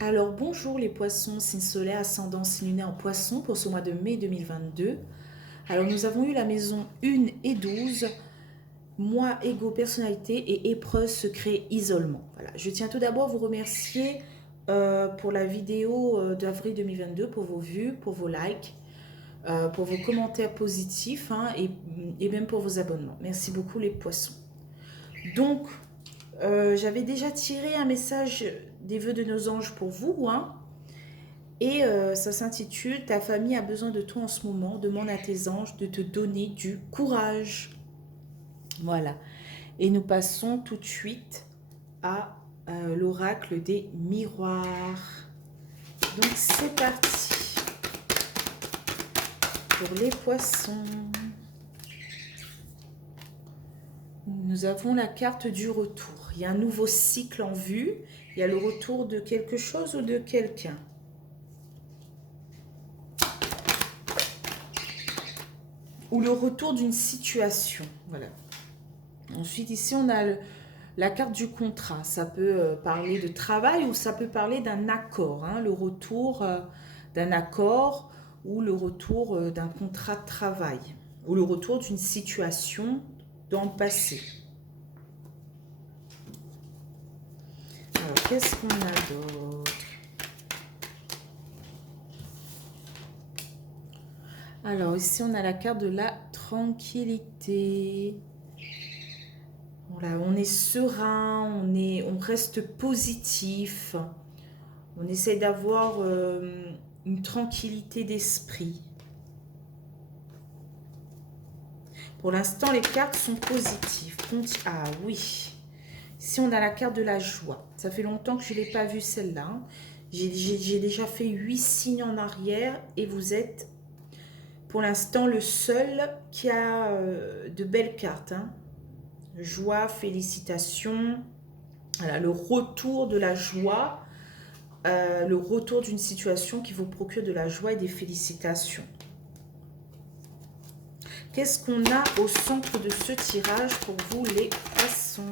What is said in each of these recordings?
Alors bonjour les poissons, signe solaire, ascendant, signe lunaire en poisson pour ce mois de mai 2022. Alors nous avons eu la maison 1 et 12, moi, ego, personnalité et épreuve, secret, isolement. Voilà. Je tiens tout d'abord à vous remercier pour la vidéo d'avril 2022, pour vos vues, pour vos likes, pour vos commentaires positifs hein, et même pour vos abonnements. Merci beaucoup les poissons. Donc, j'avais déjà tiré un message des vœux de nos anges pour vous, hein. Et ça s'intitule Ta famille a besoin de toi en ce moment. Demande à tes anges de te donner du courage. Voilà. Et nous passons tout de suite à l'oracle des miroirs. Donc c'est parti pour les poissons. Nous avons la carte du retour. Il y a un nouveau cycle en vue. Il y a le retour de quelque chose ou de quelqu'un. Ou le retour d'une situation. Voilà. Ensuite, ici, on a la carte du contrat. Ça peut parler de travail ou ça peut parler d'un accord. Hein, le retour d'un accord ou le retour d'un contrat de travail. Ou le retour d'une situation dans le passé. Alors, qu'est-ce qu'on a d'autre? Alors, ici, on a la carte de la tranquillité. Voilà, on est serein, on reste positif. On essaie d'avoir une tranquillité d'esprit. Pour l'instant, les cartes sont positives. Ah oui. Ici, on a la carte de la joie. Ça fait longtemps que je ne l'ai pas vue celle-là. Hein. J'ai déjà fait 8 signes en arrière et vous êtes pour l'instant le seul qui a de belles cartes. Hein. Joie, félicitations. Voilà, le retour de la joie. Le retour d'une situation qui vous procure de la joie et des félicitations. Qu'est-ce qu'on a au centre de ce tirage pour vous les poissons?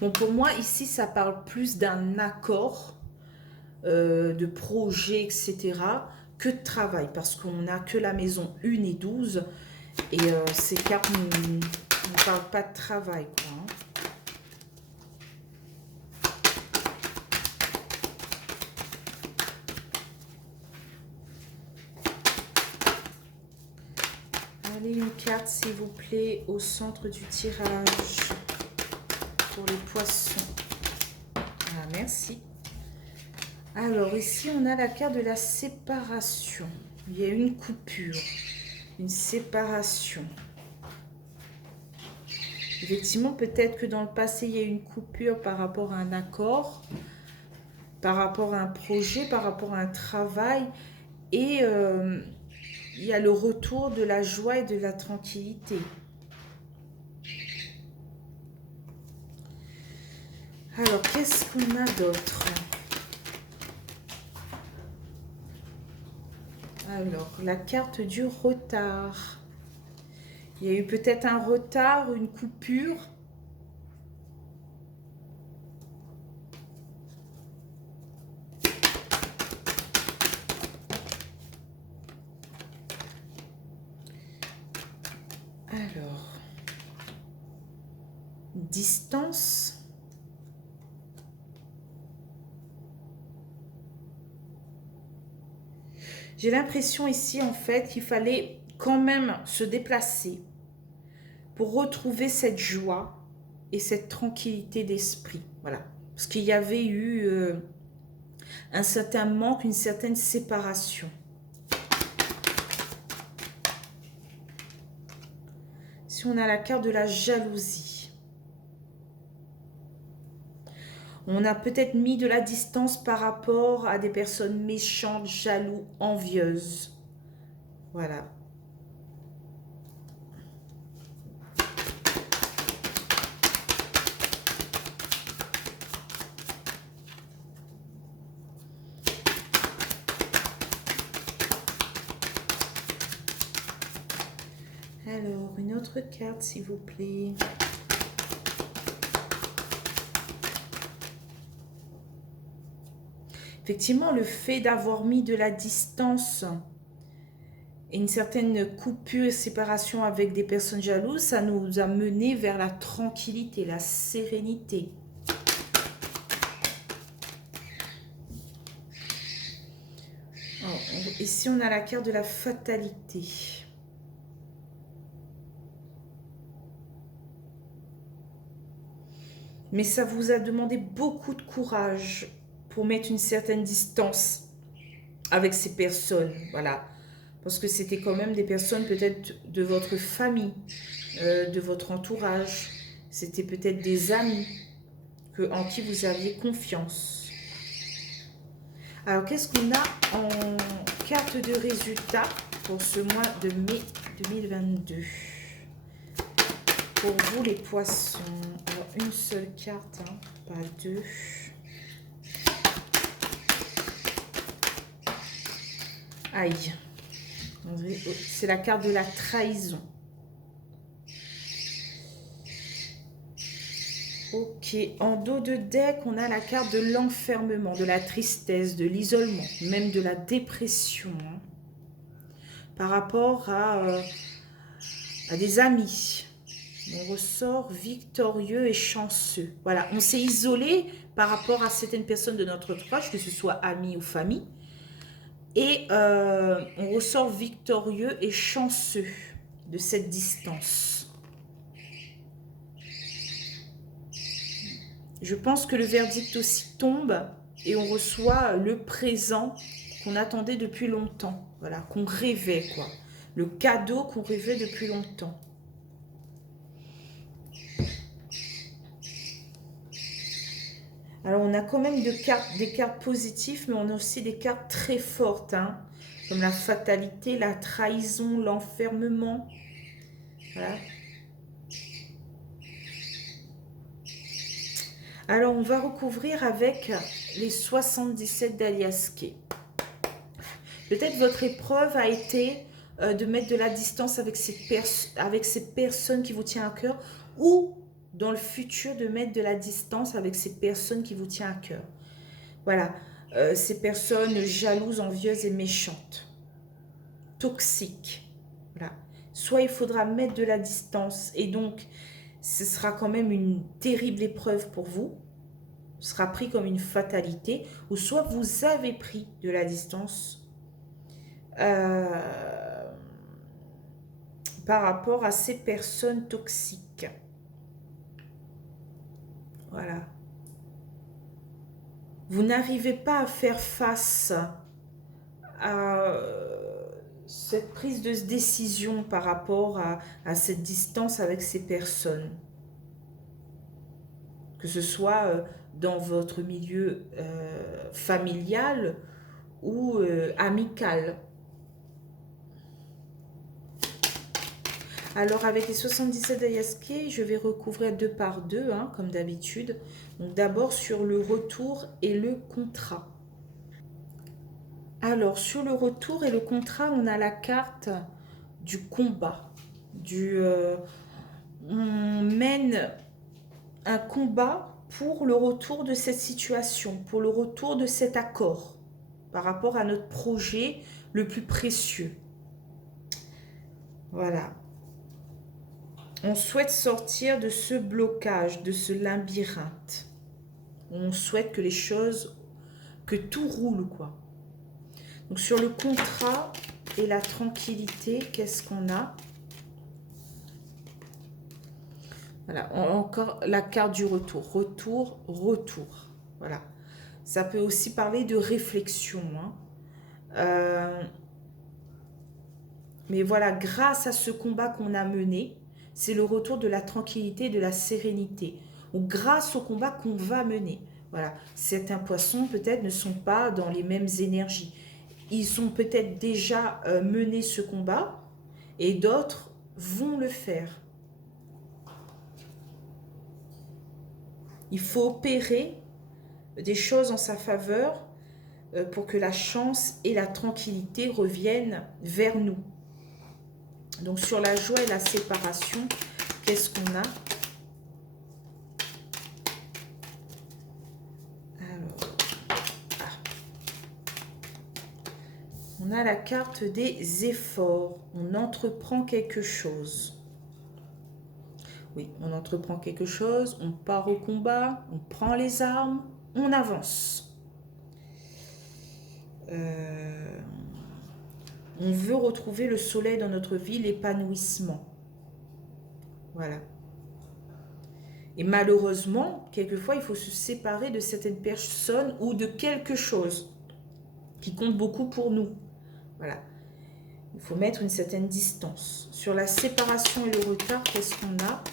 Bon, pour moi, ici, ça parle plus d'un accord de projet, etc., que de travail, parce qu'on n'a que la maison 1 et 12, et ces cartes ne parlent pas de travail, quoi. Hein. Allez, une carte, s'il vous plaît, au centre du tirage pour les poissons. Ah, merci. Alors, ici, on a la carte de la séparation. Il y a une coupure, une séparation. Effectivement, peut-être que dans le passé, il y a eu une coupure par rapport à un accord, par rapport à un projet, par rapport à un travail. Et il y a le retour de la joie et de la tranquillité. Alors, qu'est-ce qu'on a d'autre? Alors, la carte du retard. Il y a eu peut-être un retard, une coupure. Alors, distance. J'ai l'impression ici, en fait, qu'il fallait quand même se déplacer pour retrouver cette joie et cette tranquillité d'esprit. Voilà. Parce qu'il y avait eu un certain manque, une certaine séparation. Si on a la carte de la jalousie, on a peut-être mis de la distance par rapport à des personnes méchantes, jaloux, envieuses. Voilà. Alors, une autre carte, s'il vous plaît. Effectivement, le fait d'avoir mis de la distance et une certaine coupure, séparation avec des personnes jalouses, ça nous a mené vers la tranquillité, la sérénité. Ici, on a la carte de la fatalité. Mais ça vous a demandé beaucoup de courage pour mettre une certaine distance avec ces personnes, voilà. Parce que c'était quand même des personnes peut-être de votre famille, de votre entourage. C'était peut-être des amis en qui vous aviez confiance. Alors, qu'est-ce qu'on a en carte de résultat pour ce mois de mai 2022 ? Pour vous, les poissons. Alors, une seule carte, hein, pas deux. Aïe. C'est la carte de la trahison. Ok, en dos de deck, on a la carte de l'enfermement, de la tristesse, de l'isolement, même de la dépression. Hein, par rapport à des amis. On ressort victorieux et chanceux. Voilà, on s'est isolé par rapport à certaines personnes de notre entourage, que ce soit amis ou famille. Et on ressort victorieux et chanceux de cette distance. Je pense que le verdict aussi tombe et on reçoit le présent qu'on attendait depuis longtemps. Voilà, qu'on rêvait, quoi. Le cadeau qu'on rêvait depuis longtemps. Alors, on a quand même des cartes positives, mais on a aussi des cartes très fortes, hein, comme la fatalité, la trahison, l'enfermement. Voilà. Alors, on va recouvrir avec les 77 d'Aliaské. Peut-être votre épreuve a été de mettre de la distance avec ces personnes qui vous tiennent à cœur, ou dans le futur de mettre de la distance avec ces personnes qui vous tiennent à cœur. Voilà, ces personnes jalouses, envieuses et méchantes, toxiques. Voilà. Soit il faudra mettre de la distance et donc ce sera quand même une terrible épreuve pour vous, ce sera pris comme une fatalité, ou soit vous avez pris de la distance par rapport à ces personnes toxiques. Voilà. Vous n'arrivez pas à faire face à cette prise de décision par rapport à cette distance avec ces personnes. Que ce soit dans votre milieu familial ou amical. Alors, avec les 77 d'Aliaské, je vais recouvrir 2 par 2, hein, comme d'habitude. Donc, d'abord sur le retour et le contrat. Alors, sur le retour et le contrat, on a la carte du combat. On mène un combat pour le retour de cette situation, pour le retour de cet accord, par rapport à notre projet le plus précieux. Voilà. On souhaite sortir de ce blocage, de ce labyrinthe. On souhaite que les choses, que tout roule, quoi. Donc sur le contrat et la tranquillité, qu'est-ce qu'on a? Voilà, encore la carte du retour. Retour, retour. Voilà. Ça peut aussi parler de réflexion. Hein. Mais voilà, grâce à ce combat qu'on a mené, c'est le retour de la tranquillité et de la sérénité. Ou grâce au combat qu'on va mener. Voilà. Certains poissons, peut-être, ne sont pas dans les mêmes énergies. Ils ont peut-être déjà mené ce combat et d'autres vont le faire. Il faut opérer des choses en sa faveur pour que la chance et la tranquillité reviennent vers nous. Donc sur la joie et la séparation, qu'est-ce qu'on a? Alors, On a la carte des efforts. On entreprend quelque chose. Oui, on entreprend quelque chose, on part au combat, on prend les armes, on avance. On veut retrouver le soleil dans notre vie, l'épanouissement. Voilà. Et malheureusement, quelquefois, il faut se séparer de certaines personnes ou de quelque chose qui compte beaucoup pour nous. Voilà. Il faut mettre une certaine distance. Sur la séparation et le retard, qu'est-ce qu'on a ?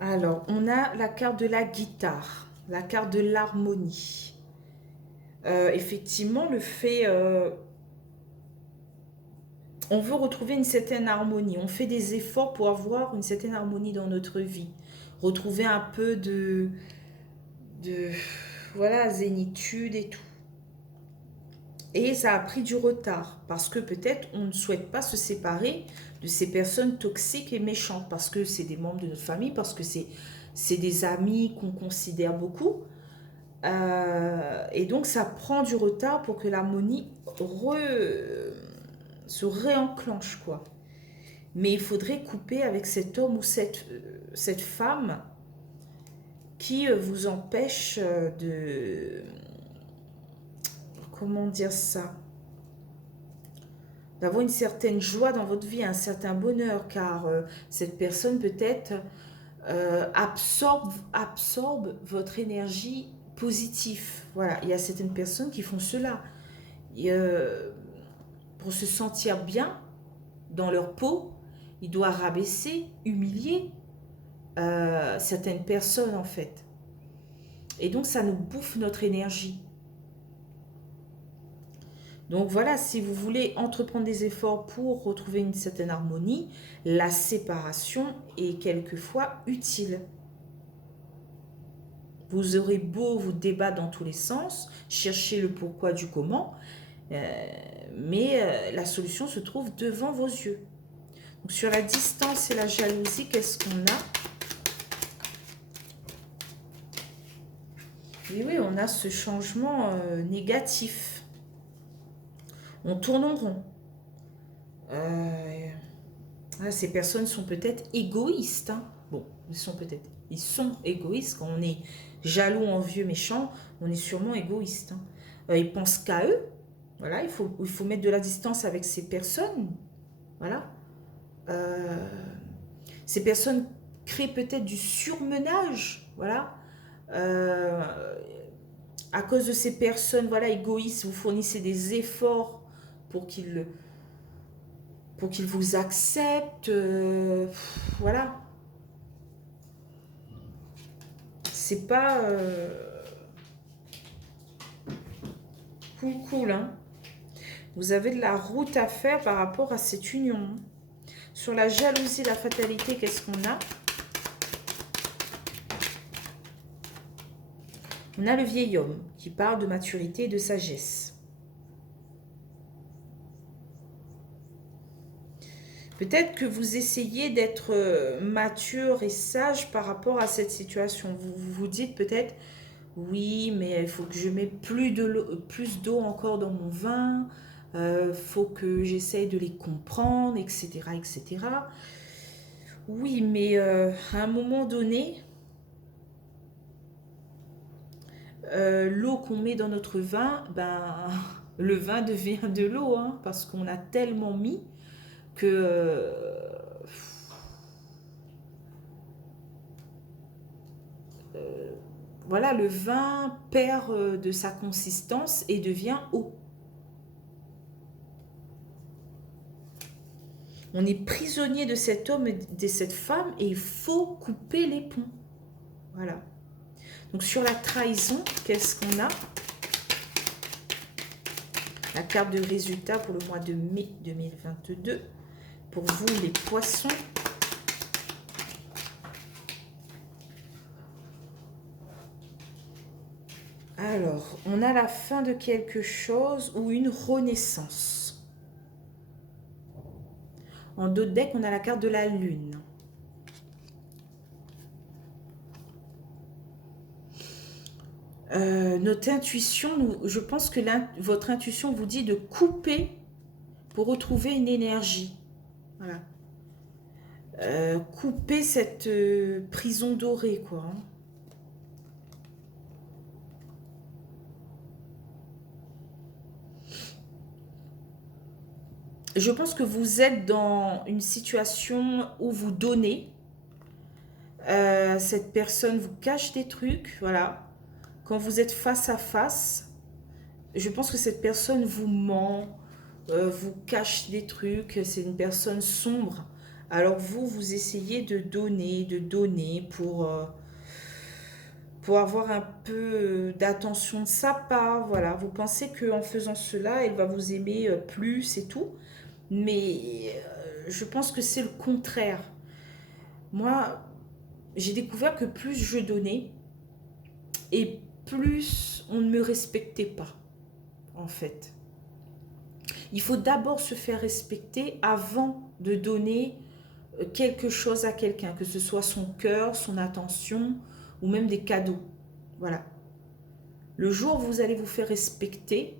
Alors, on a la carte de la guitare, la carte de l'harmonie. Effectivement, le fait... on veut retrouver une certaine harmonie. On fait des efforts pour avoir une certaine harmonie dans notre vie. Retrouver un peu de voilà, zénitude et tout. Et ça a pris du retard parce que peut-être on ne souhaite pas se séparer de ces personnes toxiques et méchantes parce que c'est des membres de notre famille, parce que c'est des amis qu'on considère beaucoup. Et donc ça prend du retard pour que l'harmonie se réenclenche, quoi. Mais il faudrait couper avec cet homme ou cette femme qui vous empêche de... Comment dire ça ? D'avoir une certaine joie dans votre vie, un certain bonheur, car cette personne peut-être absorbe votre énergie positive. Voilà, il y a certaines personnes qui font cela. Et, pour se sentir bien dans leur peau, ils doivent rabaisser, humilier certaines personnes en fait. Et donc ça nous bouffe notre énergie. Donc voilà, si vous voulez entreprendre des efforts pour retrouver une certaine harmonie, la séparation est quelquefois utile. Vous aurez beau vous débattre dans tous les sens, chercher le pourquoi du comment, mais la solution se trouve devant vos yeux. Donc sur la distance et la jalousie, qu'est-ce qu'on a ? Oui, on a ce changement négatif. On tourne en rond. Ces personnes sont peut-être égoïstes. Hein. Bon, ils sont égoïstes. Quand on est jaloux, envieux, méchant, on est sûrement égoïste. Hein. Ils pensent qu'à eux. Voilà, il faut mettre de la distance avec ces personnes. Voilà. Ces personnes créent peut-être du surmenage. Voilà. À cause de ces personnes, voilà, égoïstes, vous fournissez des efforts pour qu'ils vous acceptent. Voilà. C'est pas cool, hein. Vous avez de la route à faire par rapport à cette union. Sur la jalousie, la fatalité, qu'est-ce qu'on a ? On a le vieil homme qui parle de maturité et de sagesse. Peut-être que vous essayez d'être mature et sage par rapport à cette situation. Vous vous dites peut-être, oui, mais il faut que je mette plus d'eau encore dans mon vin. Faut que j'essaye de les comprendre, etc., etc. Oui, mais à un moment donné, l'eau qu'on met dans notre vin, ben, le vin devient de l'eau, hein, parce qu'on a tellement mis que voilà, le vin perd de sa consistance et devient eau. On est prisonnier de cet homme et de cette femme et il faut couper les ponts. Voilà. Donc sur la trahison, qu'est-ce qu'on a ? La carte de résultat pour le mois de mai 2022. Pour vous, les poissons. Alors, on a la fin de quelque chose ou une renaissance. En dos de deck, on a la carte de la lune. Notre intuition, je pense que votre intuition vous dit de couper pour retrouver une énergie. Voilà. Couper cette prison dorée, quoi. Hein. Je pense que vous êtes dans une situation où vous donnez. Cette personne vous cache des trucs, voilà. Quand vous êtes face à face, je pense que cette personne vous ment, vous cache des trucs, c'est une personne sombre. Alors vous, vous essayez de donner pour avoir un peu d'attention de sa part, voilà. Vous pensez qu'en faisant cela, elle va vous aimer plus et tout. Mais je pense que c'est le contraire. Moi, j'ai découvert que plus je donnais et plus on ne me respectait pas, en fait. Il faut d'abord se faire respecter avant de donner quelque chose à quelqu'un, que ce soit son cœur, son attention ou même des cadeaux. Voilà. Le jour où vous allez vous faire respecter,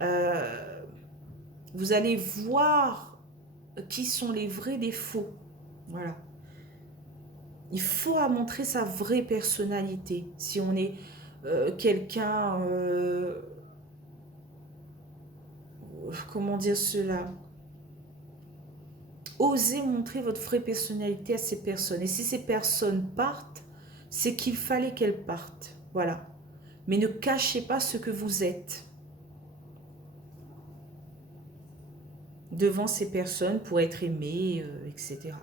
euh, vous allez voir qui sont les vrais des faux. Voilà. Il faut montrer sa vraie personnalité. Si on est quelqu'un, comment dire cela, osez montrer votre vraie personnalité à ces personnes. Et si ces personnes partent, c'est qu'il fallait qu'elles partent. Voilà. Mais ne cachez pas ce que vous êtes devant ces personnes pour être aimé, etc.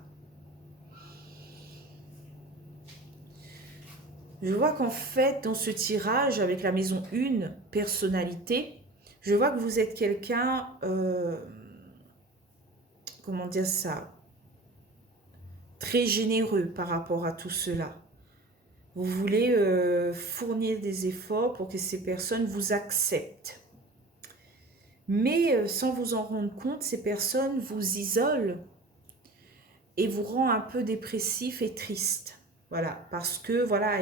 Je vois qu'en fait, dans ce tirage, avec la maison 1, personnalité, je vois que vous êtes quelqu'un, comment dire ça, très généreux par rapport à tout cela. Vous voulez fournir des efforts pour que ces personnes vous acceptent. Mais sans vous en rendre compte, ces personnes vous isolent et vous rendent un peu dépressif et triste. Voilà, parce que voilà,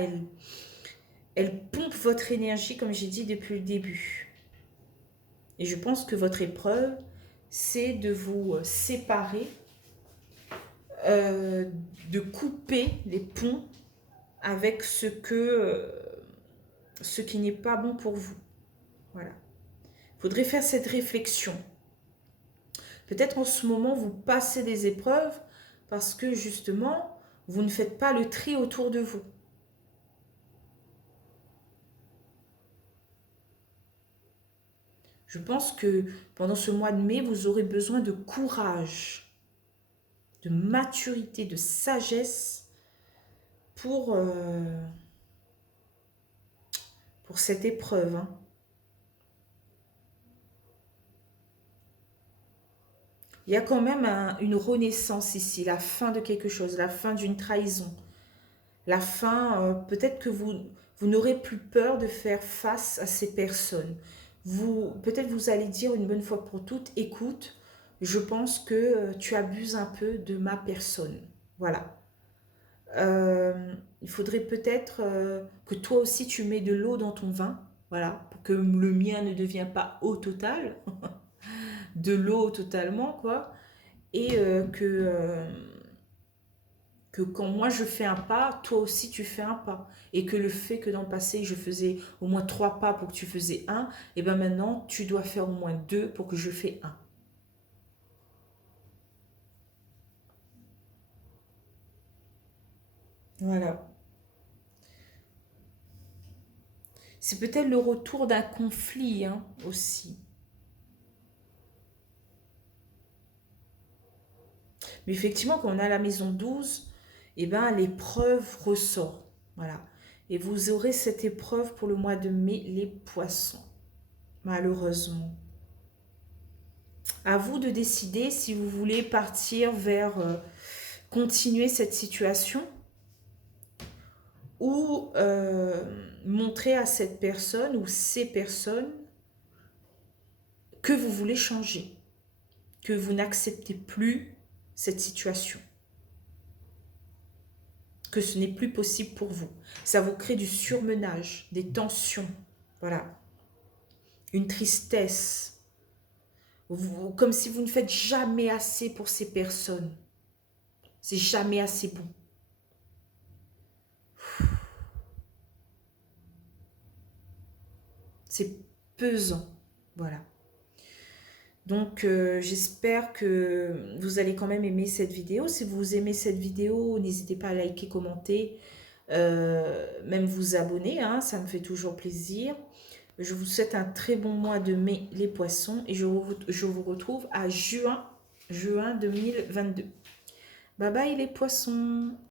elles pompent votre énergie, comme j'ai dit depuis le début. Et je pense que votre épreuve, c'est de vous séparer, de couper les ponts avec ce qui n'est pas bon pour vous. Voilà. Il faudrait faire cette réflexion. Peut-être en ce moment, vous passez des épreuves parce que justement, vous ne faites pas le tri autour de vous. Je pense que pendant ce mois de mai, vous aurez besoin de courage, de maturité, de sagesse pour cette épreuve. Hein. Il y a quand même une renaissance ici, la fin de quelque chose, la fin d'une trahison. La fin, peut-être que vous n'aurez plus peur de faire face à ces personnes. Peut-être vous allez dire une bonne fois pour toutes, écoute, je pense que tu abuses un peu de ma personne. Voilà. Il faudrait peut-être que toi aussi tu mets de l'eau dans ton vin. Voilà, pour que le mien ne devienne pas eau totale. De l'eau totalement, quoi. Et que quand moi je fais un pas, toi aussi tu fais un pas. Et que le fait que dans le passé je faisais au moins 3 pas pour que tu faisais un, et bien maintenant tu dois faire au moins 2 pour que je fasse un. Voilà. C'est peut-être le retour d'un conflit hein, aussi. Mais effectivement, quand on a la maison 12, eh ben, l'épreuve ressort. Voilà. Et vous aurez cette épreuve pour le mois de mai, les poissons. Malheureusement. À vous de décider si vous voulez partir vers continuer cette situation ou montrer à cette personne ou ces personnes que vous voulez changer, que vous n'acceptez plus cette situation, que ce n'est plus possible pour vous. Ça vous crée du surmenage, des tensions, voilà, une tristesse, comme si vous ne faites jamais assez pour ces personnes. C'est jamais assez bon. C'est pesant, voilà. Donc, j'espère que vous allez quand même aimer cette vidéo. Si vous aimez cette vidéo, n'hésitez pas à liker, commenter, même vous abonner, hein, ça me fait toujours plaisir. Je vous souhaite un très bon mois de mai, les poissons, et je vous retrouve à juin 2022. Bye bye les poissons!